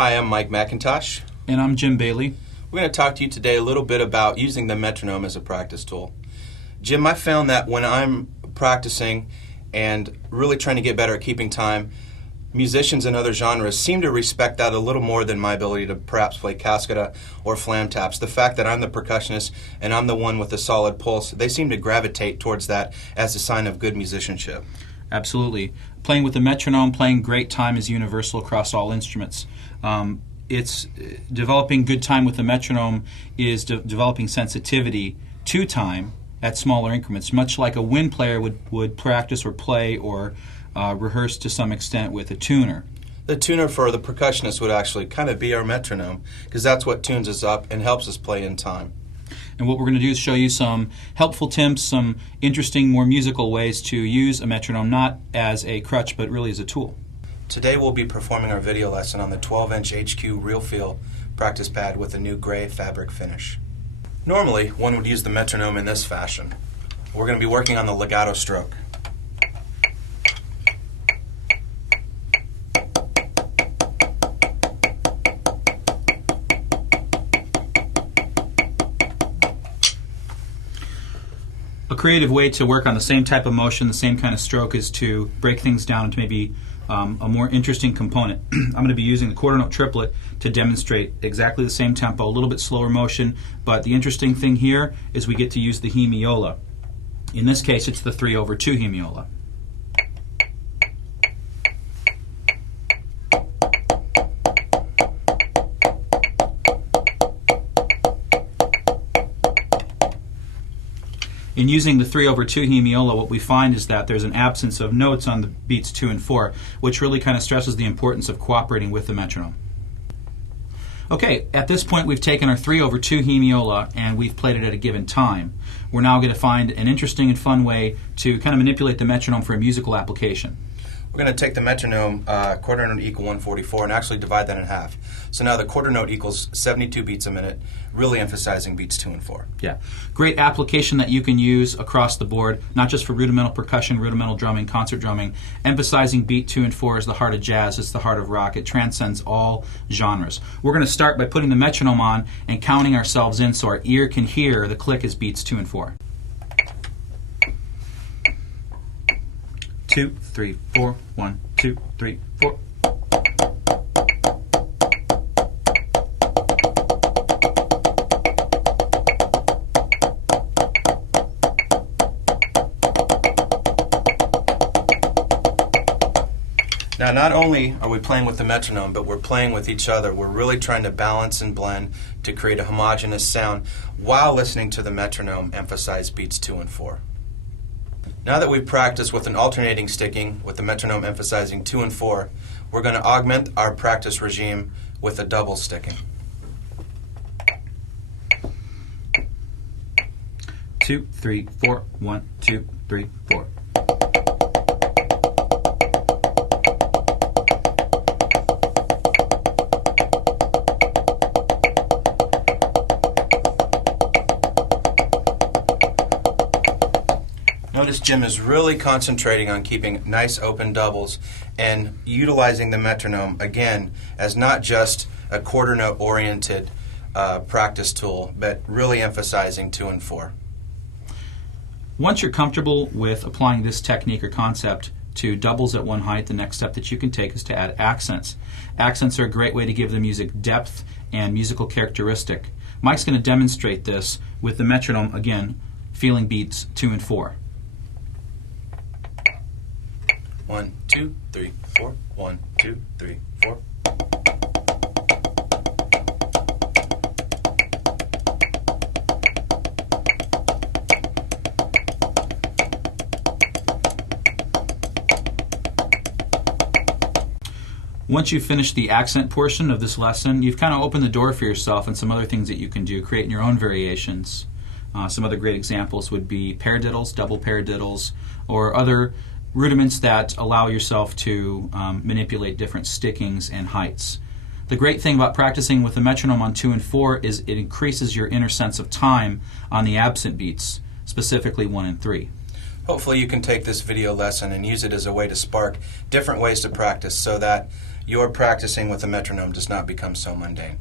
Hi, I'm Mike McIntosh. And I'm Jim Bailey. We're going to talk to you today a little bit about using the metronome as a practice tool. Jim, I found that when I'm practicing and really trying to get better at keeping time, musicians in other genres seem to respect that a little more than my ability to perhaps play cascada or flam taps. The fact that I'm the percussionist and I'm the one with the solid pulse, they seem to gravitate towards that as a sign of good musicianship. Absolutely. Playing with the metronome, playing great time is universal across all instruments. It's developing good time with the metronome is developing sensitivity to time at smaller increments, much like a wind player would practice or play or rehearse to some extent with a tuner. The tuner for the percussionist would actually kind of be our metronome, because that's what tunes us up and helps us play in time. And what we're going to do is show you some helpful tips, some interesting, more musical ways to use a metronome, not as a crutch, but really as a tool. Today we'll be performing our video lesson on the 12-inch HQ Real Feel practice pad with a new gray fabric finish. Normally, one would use the metronome in this fashion. We're going to be working on the legato stroke. A creative way to work on the same type of motion, the same kind of stroke, is to break things down into maybe a more interesting component. I'm going to be using the quarter note triplet to demonstrate exactly the same tempo, a little bit slower motion, but the interesting thing here is we get to use the hemiola. In this case, it's the 3/2 hemiola. In using the 3/2 hemiola, what we find is that there's an absence of notes on the beats 2 and 4, which really kind of stresses the importance of cooperating with the metronome. Okay, at this point we've taken our 3/2 hemiola and we've played it at a given time. We're now going to find an interesting and fun way to kind of manipulate the metronome for a musical application. We're going to take the metronome quarter note equal 144 and actually divide that in half. So now the quarter note equals 72 beats a minute, really emphasizing beats 2 and 4. Yeah, great application that you can use across the board, not just for rudimental percussion, rudimental drumming, concert drumming. Emphasizing beat 2 and 4 is the heart of jazz, it's the heart of rock, it transcends all genres. We're going to start by putting the metronome on and counting ourselves in so our ear can hear the click as beats 2 and 4. 2, 3, 4, 1, 2, 3, 4. Now, not only are we playing with the metronome, but we're playing with each other. We're really trying to balance and blend to create a homogeneous sound while listening to the metronome emphasize beats 2 and 4. Now that we've practiced with an alternating sticking, with the metronome emphasizing 2 and 4, we're going to augment our practice regime with a double sticking. 2, 3, 4, 1, 2, 3, 4. Notice Jim is really concentrating on keeping nice open doubles and utilizing the metronome, again, as not just a quarter note oriented practice tool, but really emphasizing 2 and 4. Once you're comfortable with applying this technique or concept to doubles at one height, the next step that you can take is to add accents. Accents are a great way to give the music depth and musical characteristic. Mike's going to demonstrate this with the metronome, again, feeling beats 2 and 4. 1, 2, 3, 4. 1, 2, 3, 4. Once you've finished the accent portion of this lesson, you've kind of opened the door for yourself and some other things that you can do, creating your own variations. Some other great examples would be paradiddles, double paradiddles, or other rudiments that allow yourself to manipulate different stickings and heights. The great thing about practicing with the metronome on 2 and 4 is it increases your inner sense of time on the absent beats, specifically 1 and 3. Hopefully you can take this video lesson and use it as a way to spark different ways to practice so that your practicing with a metronome does not become so mundane.